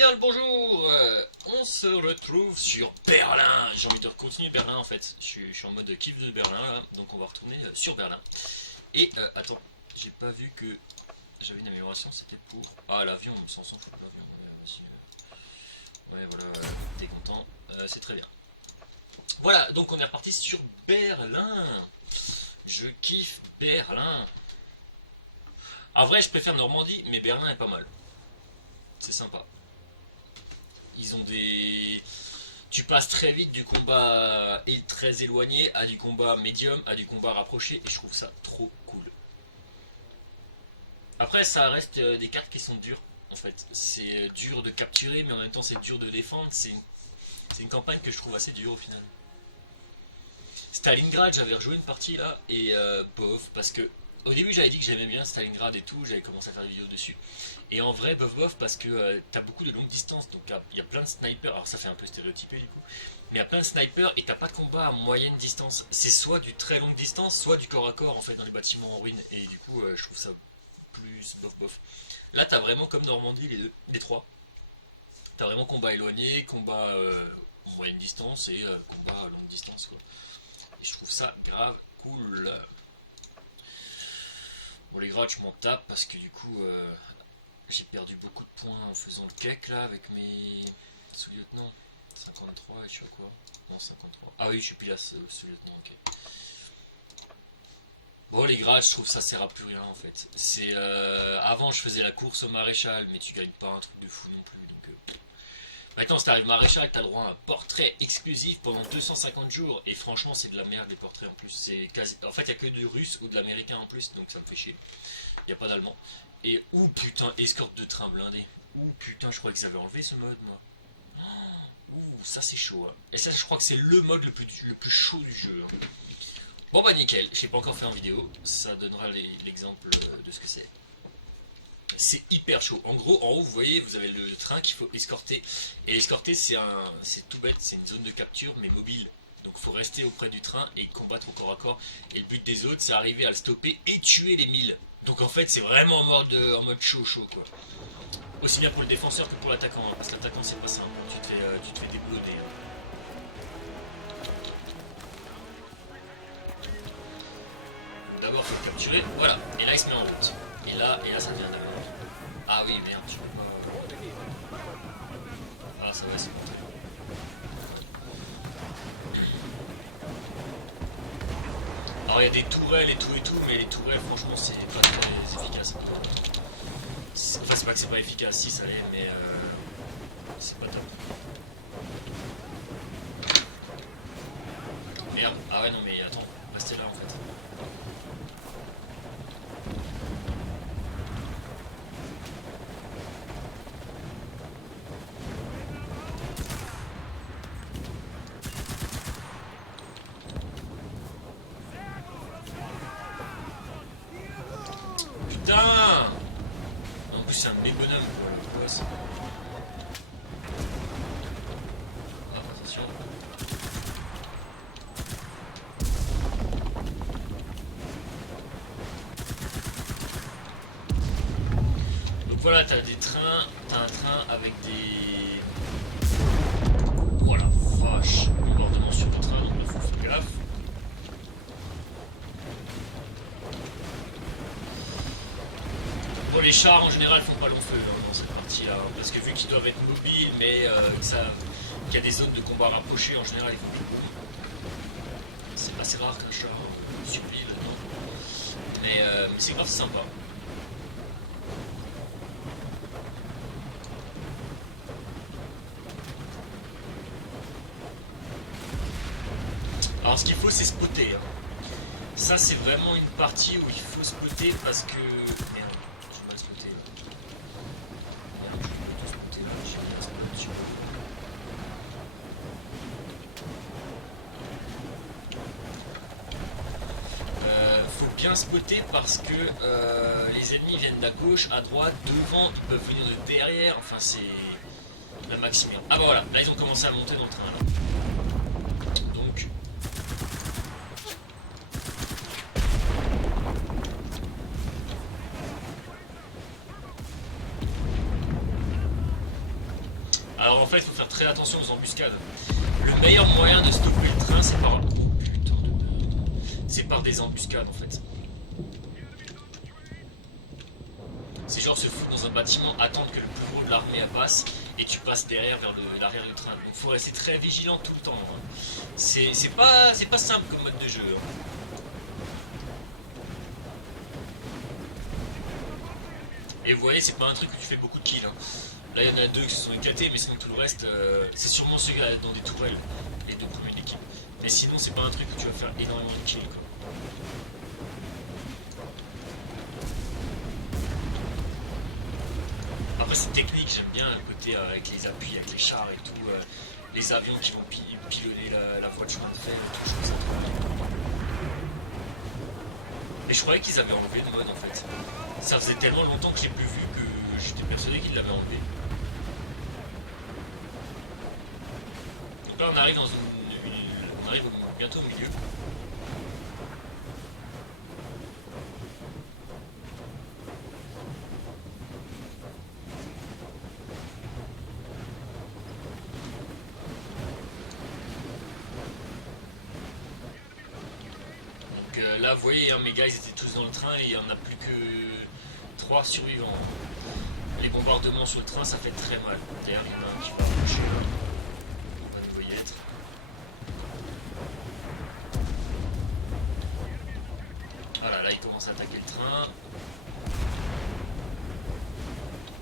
bien le bonjour. On se retrouve sur Berlin. J'ai envie de continuer Berlin en fait. Je suis en mode kiff de Berlin là, donc on va retourner sur Berlin. Et attends, j'ai pas vu que j'avais une amélioration, c'était pour... Ah l'avion, on s'en fout l'avion, ouais, voilà, t'es content, c'est très bien. Voilà, donc on est reparti sur Berlin. Je kiffe Berlin. En vrai, je préfère Normandie, mais Berlin est pas mal. C'est sympa. Ils ont des... Tu passes très vite du combat très éloigné à du combat médium, à du combat rapproché, et je trouve ça trop cool. Après, ça reste des cartes qui sont dures, en fait. C'est dur de capturer, mais en même temps c'est dur de défendre. C'est une campagne que je trouve assez dure au final. Stalingrad, j'avais rejoué une partie là, et bof, parce que au début j'avais dit que j'aimais bien Stalingrad et tout, j'avais commencé à faire des vidéos dessus. Et en vrai, bof bof, parce que t'as beaucoup de longues distances, donc il y a plein de snipers, alors ça fait un peu stéréotypé du coup, mais il y a plein de snipers et t'as pas de combat à moyenne distance. C'est soit du très longue distance, soit du corps à corps en fait dans les bâtiments en ruine, et du coup je trouve ça plus bof bof. Là t'as vraiment comme Normandie les trois. T'as vraiment combat éloigné, combat moyenne distance et combat longue distance quoi. Et je trouve ça grave cool. Bon les grades je m'en tape parce que du coup j'ai perdu beaucoup de points en faisant le cake là avec mes sous-lieutenants. 53 et je suis à quoi? Non 53. Ah oui je suis plus là sous-lieutenant, ok. Bon les grades je trouve ça sert à plus rien en fait. C'est avant je faisais la course au maréchal mais tu gagnes pas un truc de fou non plus donc maintenant si t'arrives maréchal t'as le droit à un portrait exclusif pendant 250 jours et franchement c'est de la merde les portraits en plus. C'est quasi... En fait il n'y a que du russe ou de l'américain en plus donc ça me fait chier. Il n'y a pas d'allemand. Et ouh putain, escorte de train blindé. Ouh putain, je croyais qu'ils avaient enlevé ce mode moi. Ouh, ça c'est chaud. Hein. Et ça je crois que c'est le mode le plus chaud du jeu. Hein. Bon bah nickel, je l'ai pas encore fait en vidéo. Ça donnera l'exemple de ce que c'est. C'est hyper chaud. En gros, en haut vous voyez, vous avez le train qu'il faut escorter. Et escorter c'est tout bête, c'est une zone de capture mais mobile. Donc il faut rester auprès du train et combattre au corps à corps. Et le but des autres c'est arriver à le stopper et tuer les 1000. Donc en fait c'est vraiment en mode chaud quoi. Aussi bien pour le défenseur que pour l'attaquant, hein, parce que l'attaquant c'est pas simple, tu te fais débloquer. D'abord faut le capturer, voilà, et là il se met en route. Et là ça devient d'abord. Ah oui merde, je peux pas. Ah ça va c'est bon. Alors il y a des tourelles et tout, mais les tourelles franchement c'est pas très efficace. Enfin c'est pas que c'est pas efficace, si ça l'est, mais c'est pas top. Merde, ah ouais non mais attends, restez là en fait. Putain! En plus c'est un mégonome quoi, le boss. Ah attention. Donc voilà, t'as des trains, t'as un train avec des... Oh la vache! Bombardement sur le train, donc il faut faire gaffe. Bon, les chars en général font pas long feu hein, dans cette partie là, hein, parce que vu qu'ils doivent être mobiles, mais qu'il y a des zones de combat rapprochées, en général ils font plus boum. C'est assez rare qu'un char supplie là-dedans. Mais c'est grave sympa. Alors ce qu'il faut c'est spotter. Hein. Ça c'est vraiment une partie où il faut spotter parce que... Merde, j'ai mal spoté là. Merde, je peux tout spotter là, j'ai bien spoté. Faut bien spotter parce que les ennemis viennent d'à gauche, à droite, devant, ils peuvent venir de derrière, enfin c'est la maximum. Ah bah voilà, là ils ont commencé à monter dans le train là. Donc... en fait, il faut faire très attention aux embuscades. Le meilleur moyen de stopper le train, c'est par... Putain de merde. C'est par des embuscades, en fait. C'est genre se foutre dans un bâtiment, attendre que le plus gros de l'armée passe, et tu passes derrière vers l'arrière du train. Donc faut rester très vigilant tout le temps. Hein. C'est pas simple comme mode de jeu. Hein. Et vous voyez, c'est pas un truc où tu fais beaucoup de kills. Hein. Là, il y en a deux qui se sont éclatés, mais sinon tout le reste, c'est sûrement ceux dans des tourelles, les deux premiers de l'équipe. Mais sinon, c'est pas un truc où tu vas faire énormément de kills. Quoi. Après, c'est technique, j'aime bien le côté avec les appuis, avec les chars et tout, les avions qui vont pilonner la voie de chemin de fer et tout, je trouve ça trop bien. Et je croyais qu'ils avaient enlevé le mode en fait. Ça faisait tellement longtemps que je l'ai plus vu que j'étais persuadé qu'ils l'avaient enlevé. Donc là on arrive on arrive bientôt au milieu. Donc là vous voyez hein, mes gars ils étaient tous dans le train et il n'y en a plus que 3 survivants. Les bombardements sur le train ça fait très mal. D'ailleurs il y en a un qui va approcher là. On va nous y être. Voilà, là il commence à attaquer le train.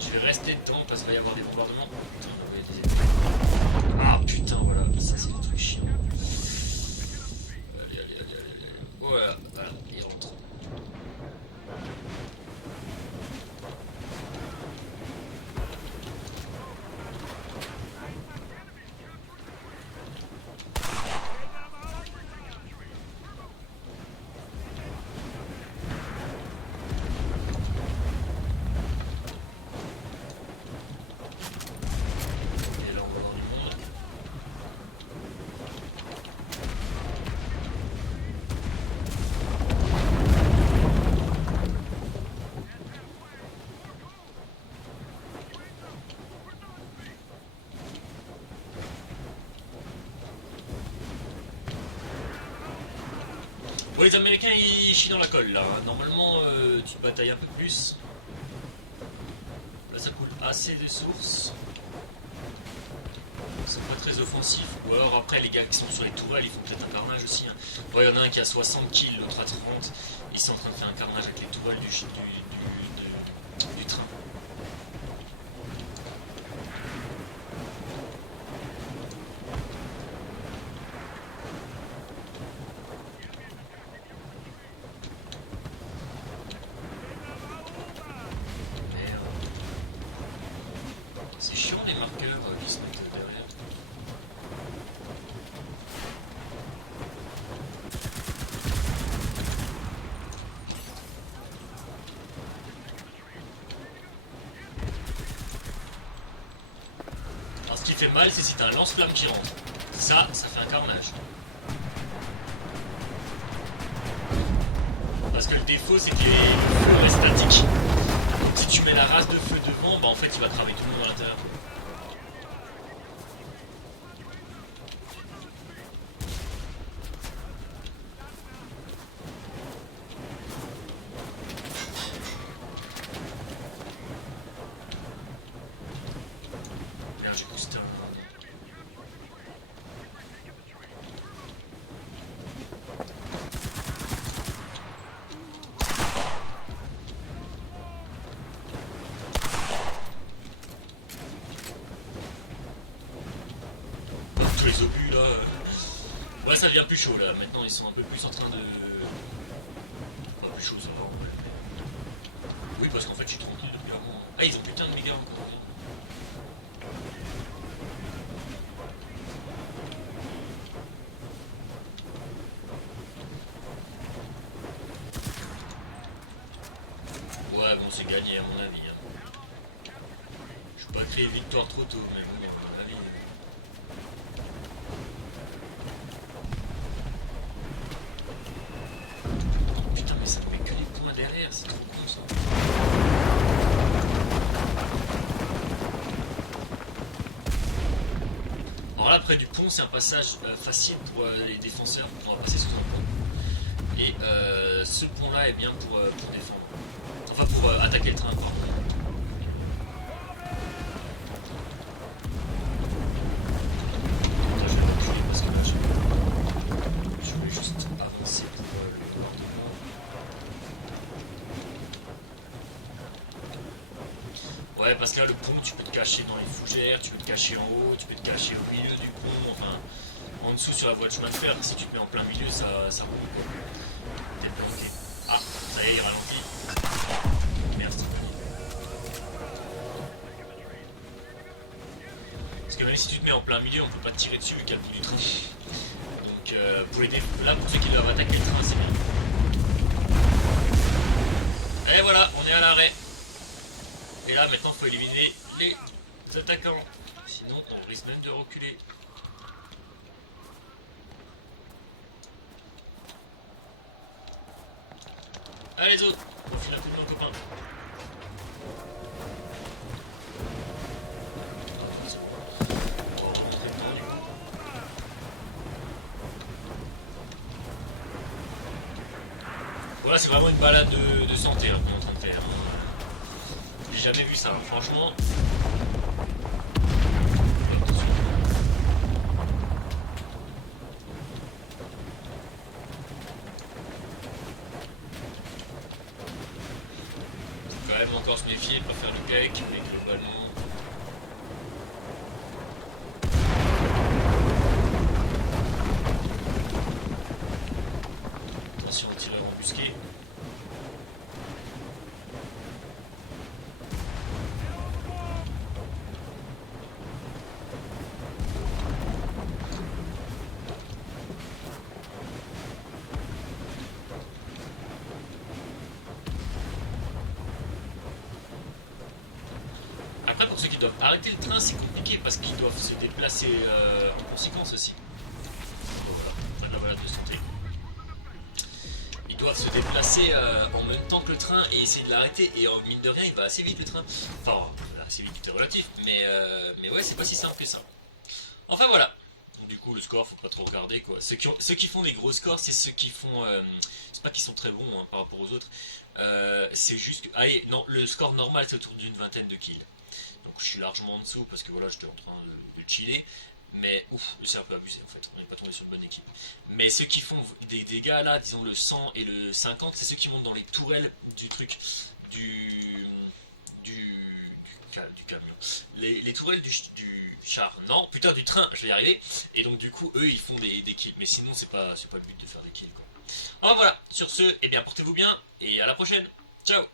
Je vais rester dedans parce qu'il va y avoir des bombardements. Putain, il y a des ennemis. Ah putain, voilà, ça c'est le truc chiant. Allez. Voilà, il rentre. Bon, les Américains ils chient dans la colle là. Normalement tu te batailles un peu plus. Là ça coule assez de sources. C'est pas très offensif. Ou alors après les gars qui sont sur les tourelles ils font peut-être un carnage aussi. Hein. Bon, il y en a un qui a 60 kills, l'autre a 30. Ils sont en train de faire un carnage avec les tourelles du train. C'est chiant les marqueurs qui se mettent derrière. Alors ce qui fait mal c'est si t'as un lance-flamme qui rentre. Ça fait un carnage. Parce que le défaut c'est que le feu reste statique. Si tu mets la race de feu devant, bah en fait il va cramer tout le monde à l'intérieur. Merde, j'ai boosté un... tous les obus là. Ouais, ça devient plus chaud là. Maintenant, ils sont un peu plus en train de. Pas plus chaud, ça va. Ouais. Oui, parce qu'en fait, je suis tranquille depuis un moment. Ah, ils ont putain de méga encore. Ouais, bon, c'est gagné à mon avis. Hein. Je peux pas créer une victoire trop tôt, mais bon, à mon avis. Putain, mais ça me met que les points derrière, c'est trop con ça. près du pont, c'est un passage facile pour les défenseurs pour passer sous un pont. Et ce pont-là est bien pour défendre. Enfin, pour attaquer le train, pardon. Là, je vais reculer parce que là, je voulais juste avancer pour le bombardement. Ouais, parce que là, le pont, tu peux te cacher dans les fougères, tu peux te cacher en haut, tu peux te cacher au milieu du pont, enfin, en dessous sur la voie de chemin de fer. Si tu te mets en plein milieu, ça roule pas. T'es bloqué. Ah, ça y est, il ralentit. Merde, c'est bon. Parce que même si tu te mets en plein milieu, on peut pas te tirer dessus vu qu'il y a le bout du train. Donc, là, pour ceux qui doivent attaquer le train, c'est bien. Et voilà, on est à l'arrêt. Et là, maintenant, il faut éliminer les attaquants. Sinon, on risque même de reculer. Allez les autres, on file un coup de nos copains. Voilà, c'est vraiment une balade de santé qu'on est en train de faire. J'ai jamais vu ça, franchement. Faut quand même encore se méfier, pas faire du cake, mais globalement. Attention aux tireurs embusqués. Après, pour ceux qui doivent arrêter le train, c'est compliqué parce qu'ils doivent se déplacer en conséquence aussi. Voilà, enfin, la balade de santé. Ils doivent se déplacer en même temps que le train et essayer de l'arrêter. Et mine de rien, il va assez vite le train. Enfin, assez vite, tout est relatif. Mais ouais, c'est pas si simple que ça. Enfin voilà. Du coup, le score, faut pas trop regarder quoi. Ceux qui font des gros scores, c'est ceux qui font. C'est pas qu'ils sont très bons hein, par rapport aux autres. C'est juste que. Allez, non, le score normal c'est autour d'une vingtaine de kills. Donc je suis largement en dessous parce que voilà, j'étais en train de chiller. Mais ouf, c'est un peu abusé en fait, on n'est pas tombé sur une bonne équipe. Mais ceux qui font des dégâts là, disons le 100 et le 50, c'est ceux qui montent dans les tourelles du truc, du camion. Les tourelles du char, non, putain du train, je vais y arriver. Et donc du coup, eux ils font des kills, mais sinon c'est pas le but de faire des kills quoi. Enfin voilà, sur ce, eh bien portez-vous bien et à la prochaine. Ciao.